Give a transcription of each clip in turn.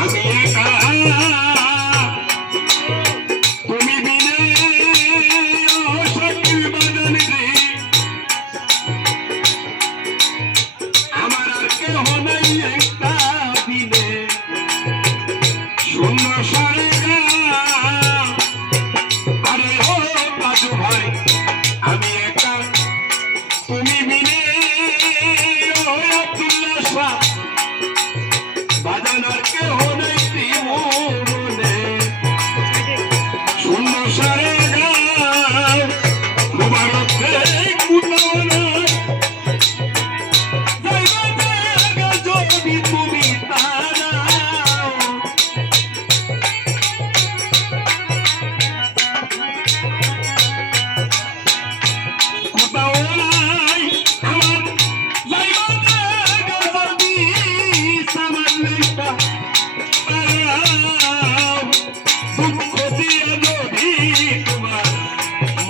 আমি একা তুমি বিনে সখীর বাদন রে আমার আর কেহ নাই একটা দিনে শূন্য সারে আরে ও বাজু ভাই আমি একা তুমি বিনে ও আব্দুল্লাহ শাহ বাজান আর কেহ নাই মনে শূন্য সারে মুবারক যদি তুমি তারা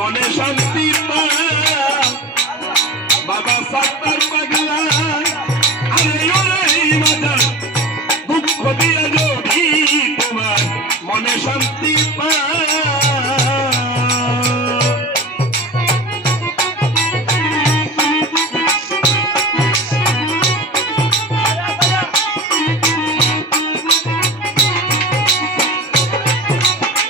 মনে শান্তি বাবা সাত্তার পাগলা আরে বাজার দুঃখ দিয়ে যদি তোমার মনে শান্তি পা